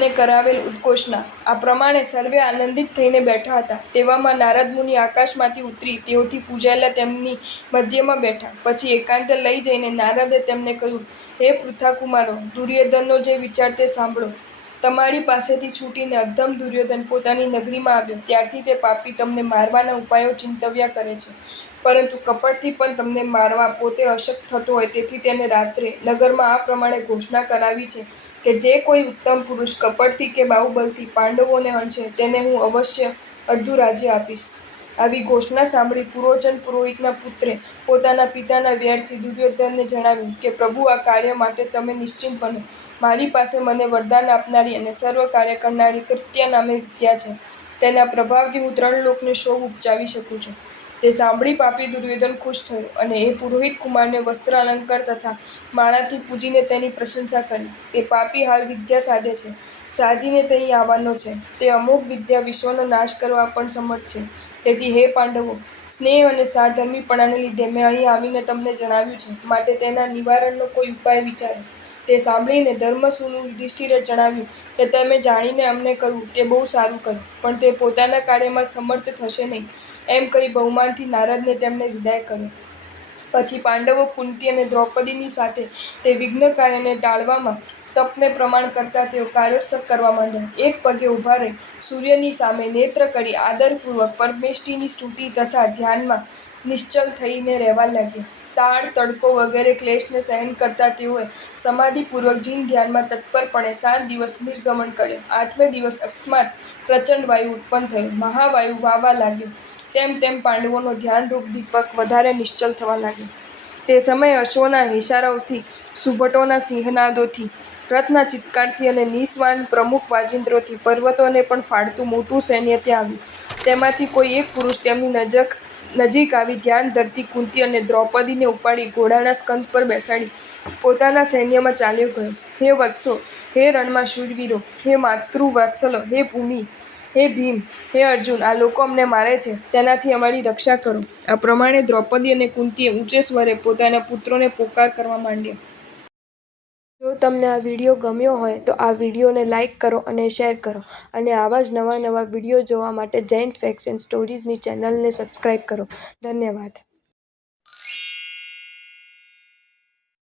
મને કરાવેલ ઉદ્ઘોષણા. આ પ્રમાણે સર્વે આનંદિત થઈને બેઠા હતા. તેવામાં નારદ મુનિ આકાશમાંથી ઉતરી તેઓથી પૂજાયેલા તેમની મધ્યમાં બેઠા. પછી એકાંતે લઈ જઈને નારદે તેમને કહ્યું, હે પૃથાકુમારો, દુર્યોધનનો જે વિચાર તે સાંભળો. તમારી પાસેથી છૂટીને અધમ દુર્યોધન પોતાની નગરીમાં આવ્યો ત્યારથી તે પાપી તમને મારવાના ઉપાયો ચિંતવ્યા કરે છે. પરંતુ કપટથી પણ તમને મારવા પોતે અશક્ત થતો હોય તેથી તેને રાત્રે નગરમાં આ પ્રમાણે ઘોષણા કરાવી છે કે જે કોઈ ઉત્તમ પુરુષ કપટથી કે બાહુબલથી પાંડવોને હણશે તેને હું અવશ્ય અડધું રાજ્ય આપીશ. આવી ઘોષણા સાંભળી પુરોચન પુરોહિતના પુત્રે પોતાના પિતાના વેરથી દુર્યોધનને જણાવ્યું કે પ્રભુ, આ કાર્ય માટે તમે નિશ્ચિંત બનો. મારી પાસે મને વરદાન આપનારી અને સર્વ કાર્ય કરનારી કૃત્યા નામે વિદ્યા છે. તેના પ્રભાવથી હું 3 લોકને શોભ ઉપજાવી શકું છું. તે સાંભળી પાપી દુર્યોધન ખુશ થયો અને એ પુરોહિત કુમારને વસ્ત્ર અલંકાર તથા માળાથી પૂજીને તેની પ્રશંસા કરી. તે પાપી હાલ વિદ્યા સાધે છે. સાધીને તે અહીં આવવાનો છે. તે અમોઘ વિદ્યા વિશ્વનો નાશ કરવા પણ સમર્થ છે. તેથી હે પાંડવો, સ્નેહ અને સાધર્મીપણાને લીધે મેં અહીં આવીને તમને જણાવ્યું છે. માટે તેના નિવારણનો કોઈ ઉપાય વિચારો. તે સાંભળીને ધર્મસુનુ યુધિષ્ઠિરે જણાવ્યું કે તમે જાણીને અમને કહ્યું તે બહુ સારું કર્યું, પણ તે પોતાના કાર્યમાં સમર્થ થશે નહીં. એમ કહી બહુમાનથી નારદને તેમને વિદાય કર્યો. પછી પાંડવો કુંતી અને દ્રૌપદીની સાથે તે વિઘ્ન કાર્યને ટાળવામાં તપને પ્રમાણ કરતા તેઓ કાર્યોત્સુક કરવા માંડ્યા. એક પગે ઊભા રહી સૂર્યની સામે નેત્ર કરી આદરપૂર્વક પરમેષ્ઠિની સ્તુતિ તથા ધ્યાનમાં નિશ્ચલ થઈને રહેવા લાગ્યા. તાળ, તડકો વગેરે ક્લેશને સહન કરતા તેઓએ સમાધિપૂર્વક જીન ધ્યાનમાં તત્પરપણે 7 દિવસ નિર્ગમન કર્યા. 8મે દિવસ અકસ્માત પ્રચંડ વાયુ ઉત્પન્ન થયો. મહાવાયુ વાવા લાગ્યો. તેમ તેમ પાંડવોનો ધ્યાનરૂપ દીપક વધારે નિશ્ચલ થવા લાગ્યો. તે સમયે અશ્વોના હેસારવથી, સુભટોના સિંહનાદોથી, રથના ચીત્કારથી અને નિઃશ્વાન પ્રમુખ વાજિંત્રોથી પર્વતોને પણ ફાડતું મોટું સૈન્ય ત્યાં આવ્યું. તેમાંથી કોઈ એક પુરુષ તેમની નજીક આવી ધ્યાન ધરતી કુંતી અને દ્રૌપદીને ઉપાડી ઘોડાના સ્કંદ પર બેસાડી પોતાના સૈન્યમાં ચાલ્યો ગયો. હે વત્સો, હે રણમાં શૂરવીરો, હે માતૃવાત્સલો, હે ભૂમિ, હે ભીમ, હે અર્જુન, આ લોકો અમને મારે છે તેનાથી અમારી રક્ષા કરો. આ પ્રમાણે દ્રૌપદી અને કુંતીએ ઊંચે સ્વરે પોતાના પુત્રોને પોકાર કરવા માંડ્યા. જો તમને આ વિડીયો ગમ્યો હોય તો આ વિડીયોને લાઇક કરો અને શેર કરો અને આવા જ નવા વિડીયો જોવા માટે જૈન ફેક્ટ્સ એન્ડ સ્ટોરીઝની ચેનલને સબસ્ક્રાઈબ કરો. ધન્યવાદ.